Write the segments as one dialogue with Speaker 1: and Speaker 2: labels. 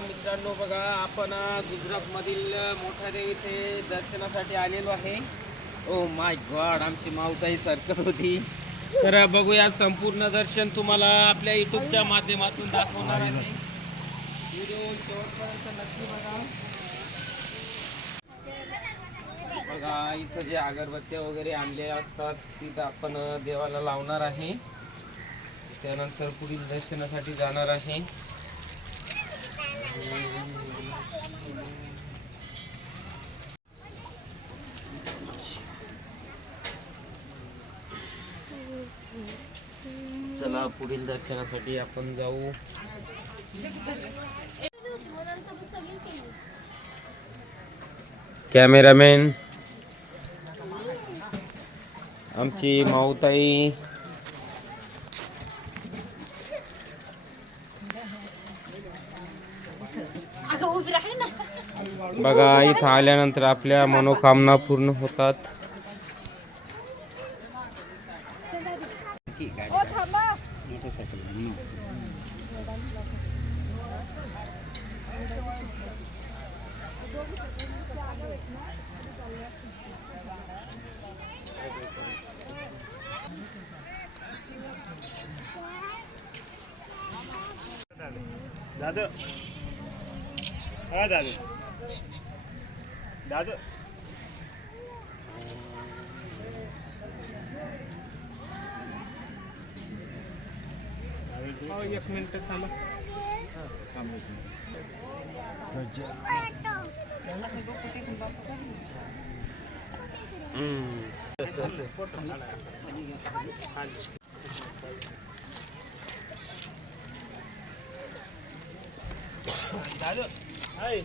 Speaker 1: मित्रांनो बघा आपण गुजरातमधील मोठ्या देवी इथे दर्शनासाठी आलेलो आहे. ओ माय गॉड आमची मावताई सरकत होती. तर बघूया संपूर्ण दर्शन तुम्हाला आपल्या युट्यूबच्या माध्यमातून दाखवणार आहे. व्हिडिओ शेवटपर्यंत नक्की बघा. बघा इथं जे अगरबत्त्या वगैरे आणलेल्या असतात तिथं आपण देवाला लावणार आहे. त्यानंतर पुढील दर्शनासाठी जाणार आहे. आता पुढील दर्शनासाठी आपण जाऊ. कॅमेरामॅन. आमची माऊताई. बघा इथं आल्यानंतर आपल्या मनोकामना पूर्ण होतात.
Speaker 2: दादू हा दादू दादू एक मिनिट gajah hmm. Hai.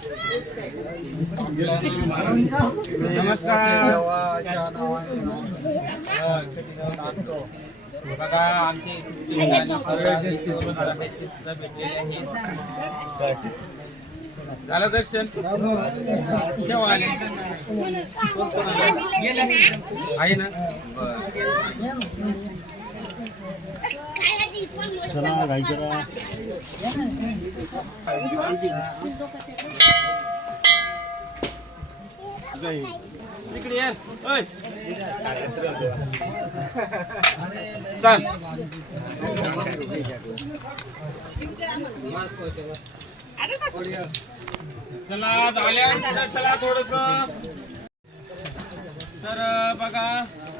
Speaker 1: बघूया बघा आमचे झालं दर्शन केव्हा आले आहे ना?
Speaker 2: चला घाई करा
Speaker 1: इकडे ये. चल. चला झाल्या पुढे चला थोडस. तर बघा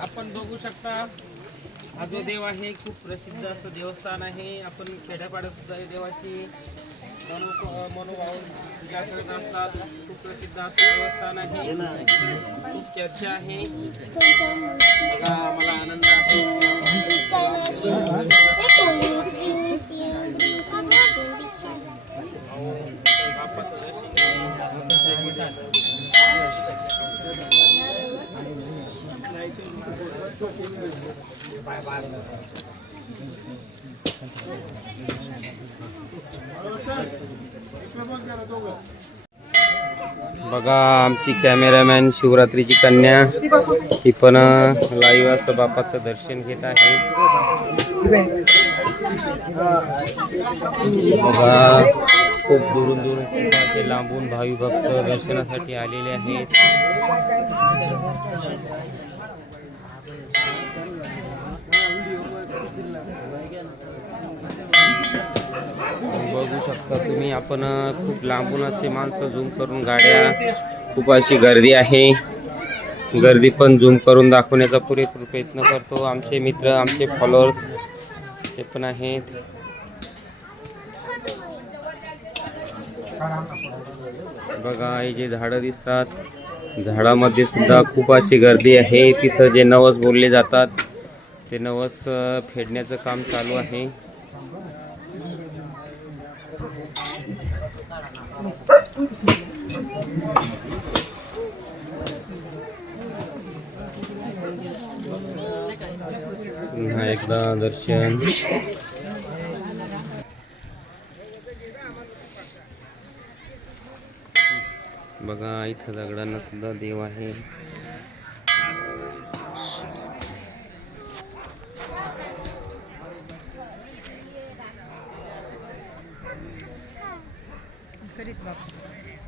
Speaker 1: आपण बघू शकता. हा जो देव आहे खूप प्रसिद्ध असं देवस्थान आहे. आपण खेड्यापाड्यात सुद्धा देवाची मनो मनोभाव पूजा करत असतात. खूप प्रसिद्ध असं देवस्थान आहे. खूप चर्चा आहे. आम्हाला मला आनंद आहे. बघा आमची कॅमेरामॅन शिवरात्रीची कन्या. ही पण लाईव्ह असं बापाचं दर्शन घेत आहे. बघा खूप दुरून दुरून ते लांबून भावी भक्त दर्शनासाठी आलेले आहेत. बघू शकता तुम्ही. आपण खूप लांबून असे माणसं झूम करून गाड्या खूप अशी गर्दी आहे. गर्दी पण झूम करून दाखवण्याचा पुरेपूर प्रयत्न करतो. आमचे मित्र आमचे फॉलोअर्स ते पण आहेत. बघा हे जे झाडं दिसतात झाडामध्ये सुद्धा खूप अशी गर्दी आहे. तिथं जे नवस बोलले जातात ते नवस फेडण्याचं काम चालू आहे. पुन्हा एकदा दर्शन. बघा इथं दगडांना सुद्धा देव आहे.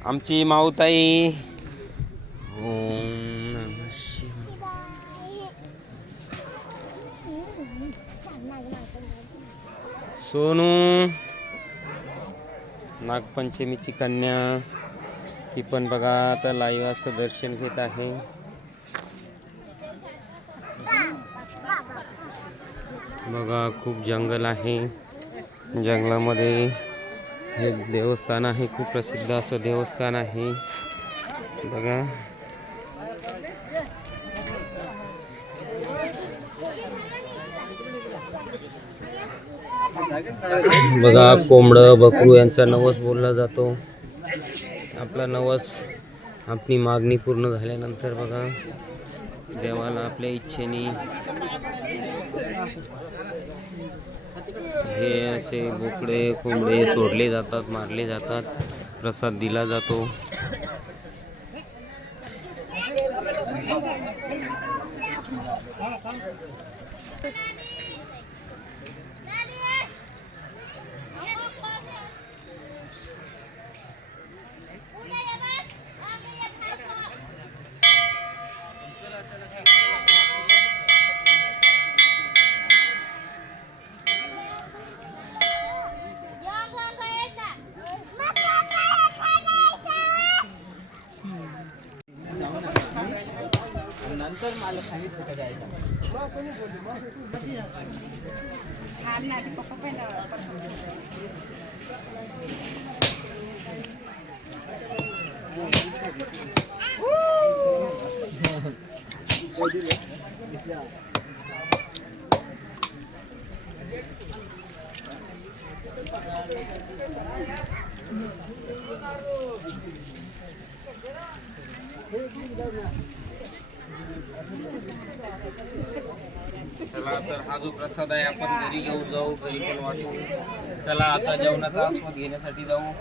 Speaker 1: आमची माऊताई. सोनू. नागपंचमीची कन्या. ती पण बघा आता लाईव्ह असं दर्शन घेत आहे. बघा खूप जंगल आहे. जंगलामध्ये हे देवस्थान आहे खूप प्रसिद्ध असं देवस्थान आहे. बघा. बघा कोंबडं बकरू यांचा नवस बोलला जातो. आपला नवस आपली मागणी पूर्ण झाल्यानंतर बघा. देवाला आपल्या इच्छेने हे असे बोकडे कोंबडे सोडले जातात मारले जातात. प्रसाद दिला जातो.
Speaker 3: डॉक्टर
Speaker 2: मला सांगितलं का जायला
Speaker 3: छान आधी पप्पा पण Thank you.
Speaker 1: चला तर हा जो प्रसाद आहे आपण घरी घेऊन जाऊ घरी पण वाटू चला आता जेवणाचा आस्वाद घेण्यासाठी जाऊ.